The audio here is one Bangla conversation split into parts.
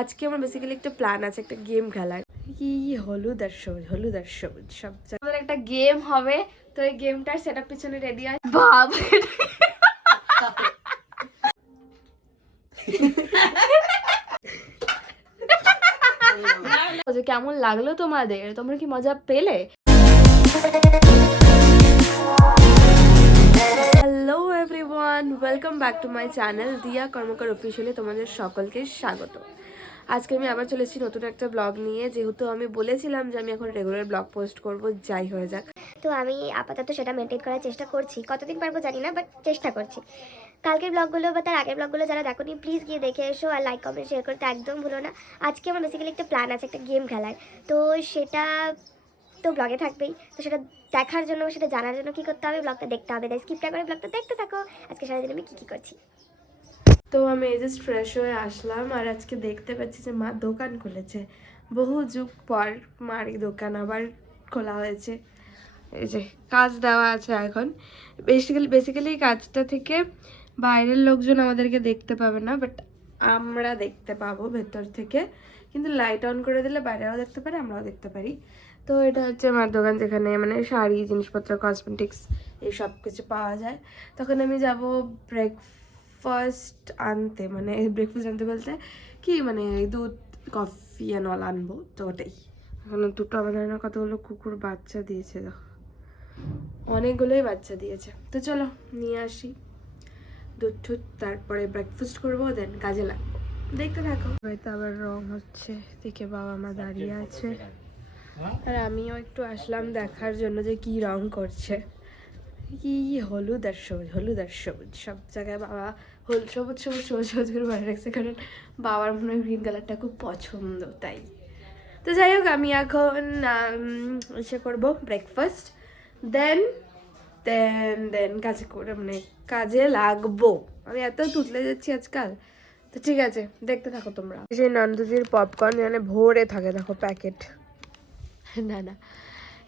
আজকে আমার বেসিক্যালি একটা প্ল্যান আছে একটা গেম খেলার। কি হলুদ আর সবুজ হলুদ আর সবুজ সব আমাদের একটা গেম হবে তো এই গেমটার সেট আপ পিছনে রেডি আছে। যে কেমন লাগল তোমাদের? তোমরা কি মজা পেলে? Hello everyone welcome back to my channel Diya Karmakar officially তোমাদের সকলকে স্বাগত। আজকে আমি আবার চলেছি নতুন একটা ব্লগ নিয়ে। যেহেতু আমি বলেছিলাম যে আমি এখন রেগুলার ব্লগ পোস্ট করব, যাই হয়ে যাক। তো আমি আপাতত সেটা মেনটেন করার চেষ্টা করছি। কতদিন পারব জানি না বাট চেষ্টা করছি। কালকের ব্লগগুলো বা তার আগের ব্লগগুলো যারা দেখোনি প্লিজ গিয়ে দেখে এসো আর লাইক কমেন্ট শেয়ার করতে একদম ভুলো না। আজকে আমার বেসিক্যালি একটা প্ল্যান আছে, একটা গেম খেলার। তো সেটা তো ব্লগে থাকবেই। তো সেটা দেখার জন্য, সেটা জানার জন্য কী করতে হবে ব্লগটা দেখতে হবে। তাই স্কিপটা করে ব্লগটা দেখতে থাকো। আজকে সারাদিন আমি কী কী করছি? তো আমি এই জাস্ট ফ্রেশ হয়ে আসলাম আর আজকে দেখতে পাচ্ছি যে মা দোকান খুলেছে। বহু যুগ পর মার দোকান আবার খোলা হয়েছে। এই যে কাজ দেওয়া আছে এখন। বেসিক্যালি বেসিক্যালি এই কাজটা থেকে বাইরের লোকজন আমাদেরকে দেখতে পাবে না বাট আমরা দেখতে পাবো ভেতর থেকে। কিন্তু লাইট অন করে দিলে বাইরেও দেখতে পারে, আমরাও দেখতে পারি। তো এটা হচ্ছে আমার দোকান যেখানে মানে শাড়ি, জিনিসপত্র কসমেটিক্স এই সব কিছু পাওয়া যায়। তখন আমি যাব ব্রেকফাস্ট আনতে মানে ব্রেকফাস্ট আনতে বলতে কি মানে দুধ কফি অ্যান্ড অল আনব তো ওটাই। এখন দুটো আমাদের কতগুলো কুকুর বাচ্চা দিয়েছে দেখো। অনেকগুলোই বাচ্চা দিয়েছে। তো চলো নিয়ে আসি। দুধ টুধ তারপরে ব্রেকফাস্ট করব দেন কাজে লাগবো। দেখতে থাকো। হয়তো আবার রং হচ্ছে দেখে বাবা মা দাঁড়িয়ে আছে। আর আমিও একটু আসলাম দেখার জন্য যে কি রং করছে। কি হলুদ আর সবুজ, হলুদ আর সবুজ। সব জায়গায় বাবা হল, সবুজ সবুজ সবুজ সবুজ করে ভরে রাখছে কারণ বাবার মনে হয় গ্রিন কালারটা খুব পছন্দ, তাই। তো যাই হোক, আমি এখন এসে করব ব্রেকফাস্ট দেন দেন দেন কাজে করে মানে কাজে লাগবো। আমি এত তুতলে যাচ্ছি আজকাল। তো ঠিক আছে, দেখতে থাকো তোমরা। সেই নন্দজির পপকর্ন মানে ভরে থাকে, দেখো প্যাকেট। না না।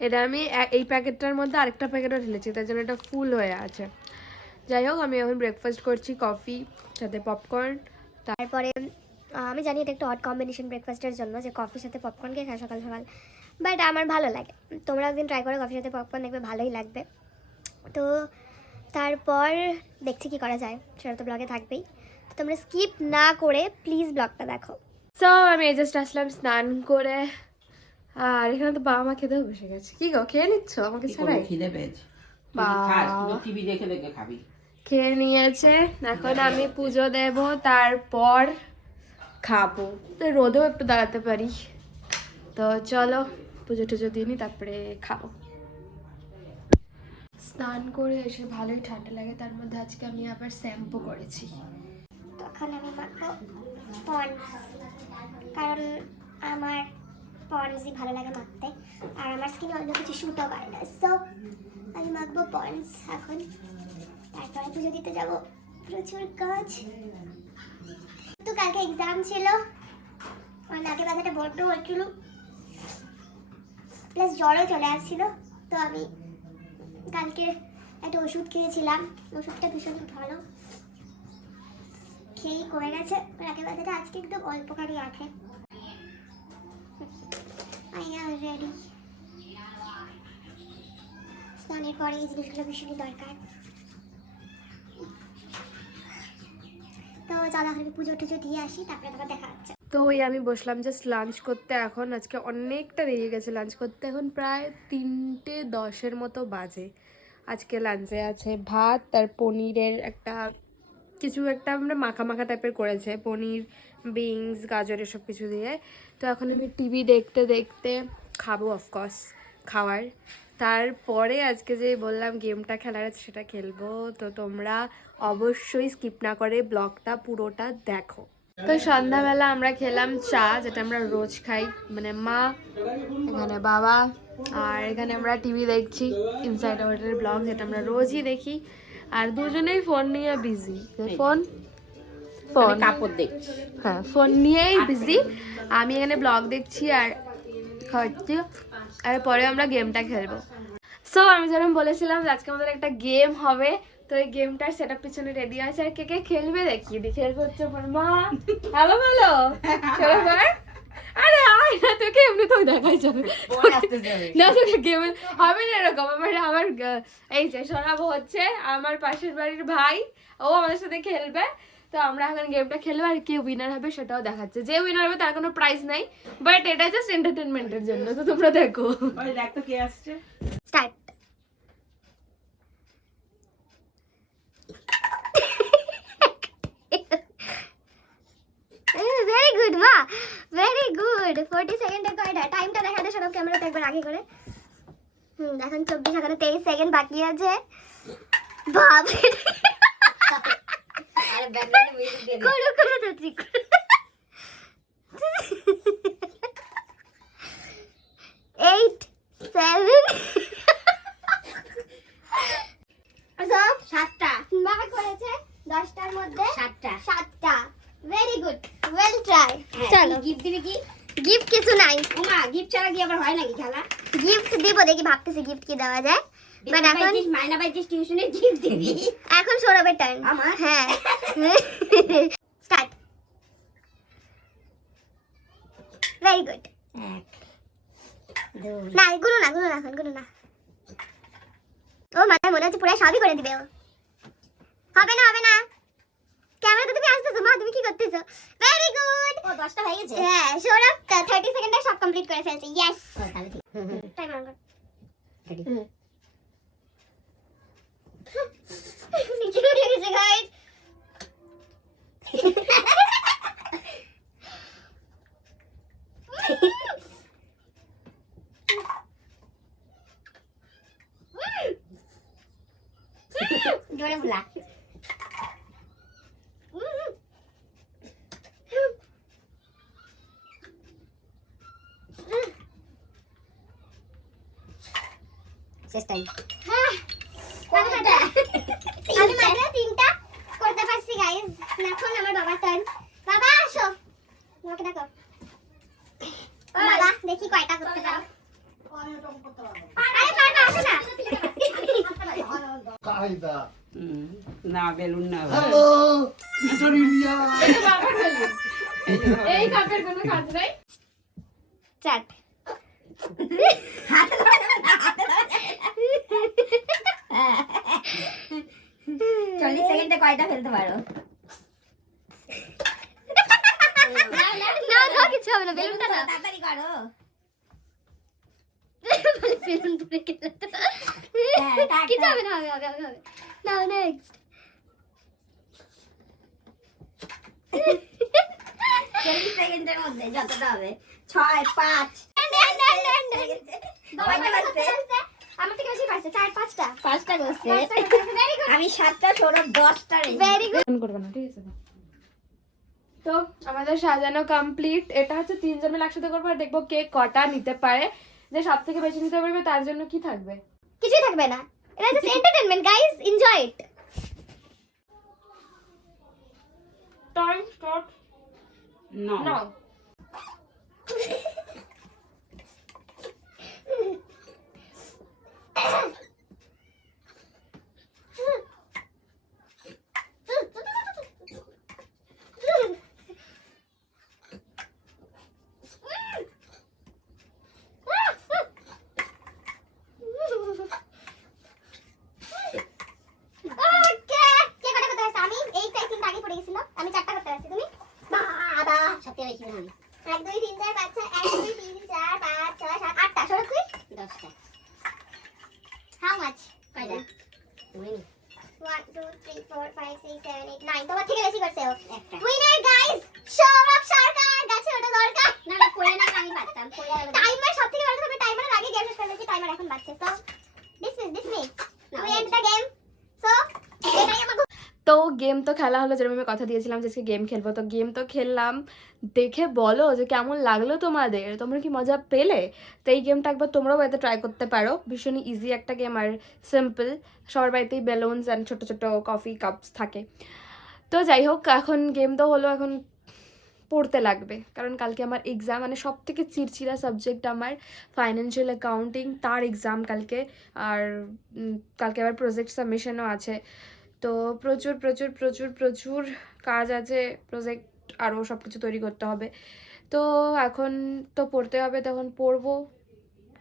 এটা আমি এই প্যাকেটটার মধ্যে আরেকটা প্যাকেটও ঢেলেছি তার জন্য এটা ফুল হয়ে আছে। যাই হোক আমি এখন ব্রেকফাস্ট করছি কফি সাথে পপকর্ন তারপরে আমি জানি এটা একটা হট কম্বিনেশন ব্রেকফাস্টের জন্য যে কফির সাথে পপকর্ন খেয়ে খায় সকাল সকাল বাট আমার ভালো লাগে। তোমরা একদিন ট্রাই করো কফির সাথে পপকর্ন দেখবে ভালোই লাগবে। তো তারপর দেখছি কি করা যায় সেটা তো ব্লগে থাকবেই। তো তোমরা স্কিপ না করে প্লিজ ব্লগটা দেখো। সো আমি জাস্ট আসলাম স্নান করে আর এখানে তো বাবা মা খেতেও বসে গেছে। কি গো খেয়ে নিচ্ছ আমাকে ছাড়াই? খিদে পেয়েছে। টিভি দেখে দেখে খাবি। খেয়ে নিয়েছে এখন আমি পুজো দেব তারপর খাব। তো রোদেও একটু দাঁড়াতে পারি। তো চলো পুজো টুজো দিয়ে নি তারপরে খাব। স্নান করে এসে ভালোই ঠান্ডা লাগে তার মধ্যে আজকে আমি আবার শ্যাম্পু করেছি। তখন আমি মাখবো কারণ আমার পন্সই ভালো লাগে মাখতে। আর আমার স্কিনে অন্য কিছু শুটও করে না। সো আমি মাখবো পন্স এখন। তারপরে পুজো দিতে যাব। প্রচুর কাজ। তো কালকে এক্সাম ছিল। আমার নাকে ব্যথাটা বড্ড হচ্ছিল। প্লাস জ্বরও চলে আসছিল। তো আমি কালকে একটা ওষুধ খেয়েছিলাম। ওষুধটা ভীষণ ভালো। খেয়েই কমে গেছে। রাগে ব্যথাটা আজকে একদম অল্পখানি আছে। আই রেডি স্নানের পরে এই জিনিসগুলো ভীষণই দরকার। তো চলো আমি পুজো টুজো দিয়ে আসি, তারপরে তোমার দেখা হচ্ছে। তো ওই আমি বসলাম জাস্ট লাঞ্চ করতে, এখন আজকে অনেকটা দেরি গেছে লাঞ্চ করতে, এখন প্রায় তিনটে দশের মতো বাজে। আজকে লাঞ্চে আছে ভাত, আর পনিরের একটা, কিছু একটা আমরা মাখা মাখা টাইপের করেছে, পনির বিনস, গাজর, এসব কিছু দিয়ে। তো এখন আমি টিভি দেখতে দেখতে খাব অফকোর্স খাওয়ার। তারপরে আজকে যে বললাম গেমটা খেলার আছে, সেটা খেলব। তো তোমরা অবশ্যই স্কিপ না করে ব্লগটা পুরোটা দেখো। তো সন্ধ্যাবেলা আমরা খেলাম চা, যেটা আমরা রোজ খাই। মানে মা, এখানে বাবা, আর এখানে আমরা টিভি দেখছি ইনসাইড আউটের ব্লগ, যেটা আমরা রোজই দেখি। আর দুজনেই ফোন নিয়ে বিজি ফোন ফোন। কাপড় দেখছি। হ্যাঁ ফোন নিয়েই বিজি আমি এখানে ব্লগ দেখছি আর খাচ্ছি আর পরে আমরা গেমটা খেলব। সো আমি যেরকম বলেছিলাম যে আজকে আমাদের একটা গেম হবে তো এই গেমটার সেট পিছনে রেডি আছে। আর কে কে খেলবে দেখিয়ে দি খেলবে হচ্ছে আমার মা। হ্যালো বলো চলো আরে আয় না তোকে এমনি তো দেখাই যাবে। না তোকে গেমে হবে না এরকম। আমার আমার এই যে শোনাবো হচ্ছে আমার পাশের বাড়ির ভাই। ও আমাদের সাথে খেলবে। তো আমরা এখন গেমটা খেলব আর কে উইনার হবে সেটাও দেখাচ্ছে। যে উইনার হবে তার কোনো প্রাইজ নাই বাট এটা জাস্ট এন্টারটেনমেন্টের জন্য তো তোমরা দেখো। দেখ তো কে আসছে। স্টার্ট ভেরি গুড মা ভেরি গুড ফোর্টি সেকেন্ডের কয়টা? টাইমটা দেখা দে সব ক্যামেরাতে একবার আগে করে। হুম এখন চব্বিশ এখনও তেইশ সেকেন্ড বাকি আছে। বাপ করো করো ঠিক এইট সেভেন সব সাতটা মা করেছে দশটার মধ্যে সাতটা সাতটা ভেরি গুড ওয়েল ট্রাই চলো। গিফট দিবি কি গিফট কিছু নাই। ওমা গিফট ছাড়া কি আবার হয় নাকি খেলা? গিফট দিব দেখি ভাবতেছি গিফট কি দেওয়া যায়। বাট এখন মাইনা পাইছিস টিউশনের গিফট দিবি? এখন সৌরভের টার্ন আমার? হ্যাঁ। স্টার্ট ভেরি গুড না গুলো না গুলো না এখনগুলো না। ও মানে মনে হচ্ছে পুরো সবই করে দিবে ও। হবে না হবে না। ক্যামেরা তো তুমি আসতেছো মা তুমি কি করতেছো? ভেরি গুড ও হয়ে গেছে? হ্যাঁ সৌরভ থার্টি সেকেন্ডে সব কমপ্লিট করে ফেলছে। ইয়েস তাহলে ঠিক। টাইম অন কর ready। নিচে গাইস জোরে বুলা শেষ টাইম আমি মাত্র তিনটা করতে পারছি গাইস এখন আমার বাবার টার্ন বাবা আসো। আমাকে ডাকো বাবা দেখি কয়টা করতে পারো। না। বেলুন না। হ্যালো এই কাপের কোনো কাজ নাই? চাট। হাতে। চল্লিশ সেকেন্ডে কয়টা ফেলতে পারো? না না কিছু হবে না বেলুনটা না তাড়াতাড়ি করো। বেলুন পড়ে গেল তো। হ্যাঁ, টাক, কিছু হবে না হবে হবে হবে হবে। নাও নেক্সট চল্লিশ সেকেন্ডের মধ্যে যতটা হবে ছয় পাঁচ। আমার থেকে বেশি পারছে চার পাঁচটা। পাঁচটা করছে আমি সাতটা সৌরভ দশটা রেখেছি। ভেরি গুড ফোন না ঠিক আছে? তো আমাদের সাজানো কমপ্লিট এটা হচ্ছে তিনজন মিলে একসাথে করব আর দেখব কে কটা নিতে পারে। যে সব থেকে বেশি নিতে পারবে তার জন্য কি থাকবে? কিছুই থাকবে না। এটা just entertainment guys enjoy it time start now okay কে কটা করতে পারছে আমি এই টাই তিনটা আগে পড়ে গেছিল আমি চারটা করতে পারছি তুমি বাবা সবচেয়ে বেশি না আমি এক দুই তিন চার পাঁচ ছয় এক দুই তিন চার পাঁচ ছয় সাত আটটা সরো তুই দশটা। হাউ মাচ কয়টা? তুমি one two three four five six seven eight nine তোমার থেকে বেশি করছে ও। একটা। Winner guys Sourav Sarkar. গাছে ওটা দরকার। না না করে না আমি পারতাম। টাইমার সব থেকে বড় হবে টাইমারের আগে গেম শেষ করে টাইমার এখন বাজছে so this is this me we end the game so এটাই আমার তো গেম তো খেলা হলো, যেরকম আমি কথা দিয়েছিলাম যে গেম খেলব। তো গেম তো খেললাম, দেখে বলো যে কেমন লাগল তোমাদের, তোমরা কি মজা পেলে? তো এই গেমটা একবার তোমরাও বাড়িতে ট্রাই করতে পারো। ভীষণই ইজি একটা গেম আর সিম্পল সবার বাড়িতেই বেলুনস অ্যান্ড ছোটো ছোটো কফি কাপস থাকে। তো যাই হোক, এখন গেম তো হলো, এখন পড়তে লাগবে। কারণ কালকে আমার এক্সাম মানে সব থেকে চিরচিরা সাবজেক্ট আমার ফাইন্যান্সিয়াল অ্যাকাউন্টিং তার এক্সাম কালকে। আর কালকে আবার প্রজেক্ট সাবমিশনও আছে। তো প্রচুর প্রচুর প্রচুর প্রচুর কাজ আছে প্রজেক্ট আরও সব কিছু তৈরি করতে হবে। তো এখন তো পড়তে হবে, তখন পড়ব।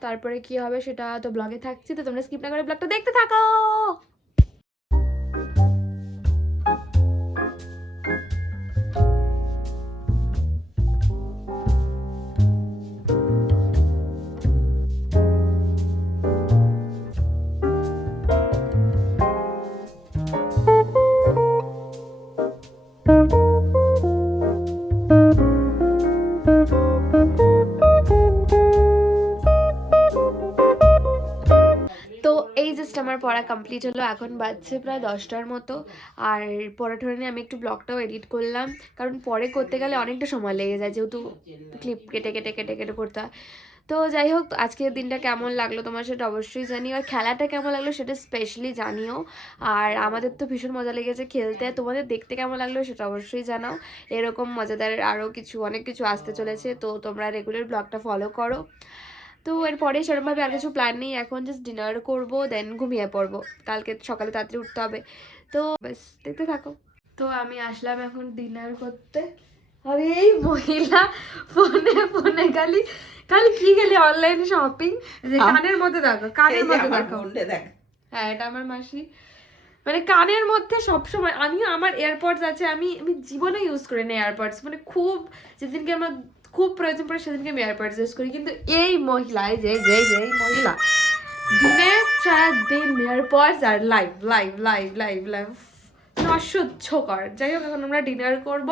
তারপরে কি হবে সেটা তো ব্লগে থাকছি, তো তোমরা স্কিপ না করে ব্লগটা দেখতে থাকো! আমার পড়া কমপ্লিট হলো, এখন বাজছে প্রায় দশটার মতো। আর পড়া টড়া নিয়ে আমি একটু ব্লগটাও এডিট করলাম, কারণ পরে করতে গেলে অনেকটা সময় লেগে যায়, যেহেতু ক্লিপ কেটে কেটে কেটে কেটে করতে হয়। তো যাই হোক, আজকের দিনটা কেমন লাগল তোমার সেটা অবশ্যই জানিও, আর খেলাটা কেমন লাগল সেটা স্পেশালি জানিও। আর আমাদের তো ভীষণ মজা লেগেছে খেলতে, তোমাদের দেখতে কেমন লাগল সেটা অবশ্যই জানাও। এরকম মজাদার আরও কিছু, অনেক কিছু আসতে চলেছে, তো তোমরা রেগুলার ব্লগটা ফলো করো। তো এরপরে সেরকমভাবে আর কিছু প্ল্যান নেই। এখন জাস্ট ডিনার করব দেন ঘুমিয়ে পড়ব। কালকে সকালে তাড়াতাড়ি উঠতে হবে। তো ব্যাস দেখতে থাকো। তো আমি আসলাম এখন ডিনার করতে। আরে এই মহিলা ফোনে ফোনে খালি খালি কি গেলি অনলাইন শপিং যে কানের মধ্যে দেখো কানের মধ্যে দেখো। হ্যাঁ এটা আমার মাসি। মানে কানের মধ্যে সবসময় আমিও আমার এয়ারপডস আছে আমি আমি জীবনে ইউজ করি না এয়ারপডস মানে খুব যেদিনকে আমার খুব প্রয়োজন পড়ে সেদিনকে মেয়ার এয়ারপডস ইউজ করি। কিন্তু এই মহিলা এই যে যে যে মহিলা, দিনে চার দিন এয়ারপডস আর live live live live live অসহ্যকর। যাই হোক, এখন আমরা ডিনার করব।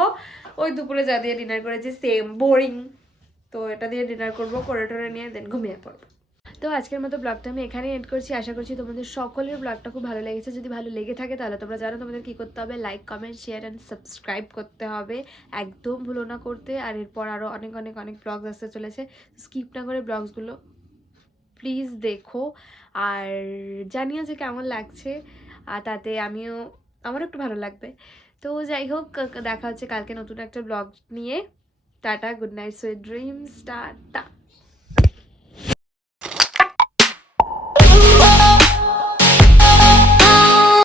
ওই দুপুরে যা দিয়ে ডিনার করেছি সেম বোরিং তো এটা দিয়ে ডিনার করব করে টোরে নিয়ে দেন ঘুমিয়ে পড়ব। তো আজকের মতো ব্লগটা আমি এখানে এড করছি। আশা করছি তোমাদের সকলের ব্লগটা খুব ভালো লেগেছে। যদি ভালো লেগে থাকে তাহলে তোমরা জানো তোমাদের কি করতে হবে। Like comment share and subscribe করতে হবে। একদম ভুলো না করতে। আর এরপর আরও অনেক অনেক অনেক ব্লগস আসতে চলেছে। স্কিপ না করে ব্লগসগুলো প্লিজ দেখো। আর জানিও যে কেমন লাগছে। আর তাতে আমিও, আমারও একটু ভালো লাগবে। তো যাই হোক দেখা হচ্ছে কালকে নতুন একটা ব্লগ নিয়ে। Tata good night sweet dreams tata.